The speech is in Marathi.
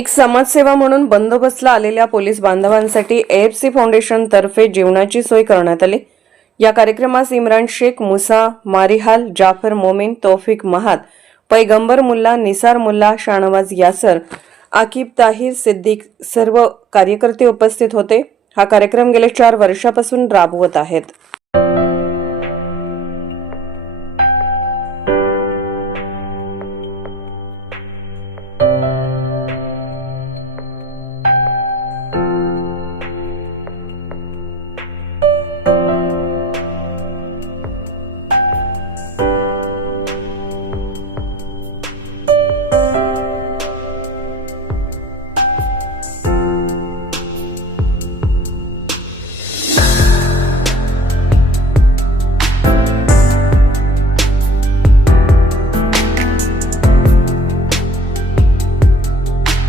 एक समाजसेवा म्हणून बंदोबस्तला आलेल्या पोलीस बांधवांसाठी AFC फाउंडेशन तर्फे जेवणाची सोय करण्यात आली। या कार्यक्रमास इम्रान शेख, मुसा मारिहाल, जाफर मोमीन, तौफिक महाद, पैगंबर मुल्ला, निसार मुल्ला, शाहनवाज यासर, आकिब ताहिर, सिद्दीक सर्व कार्यकर्ते उपस्थित होते। हा कार्यक्रम गेल्या 4 वर्षापासून राबवत आहेत।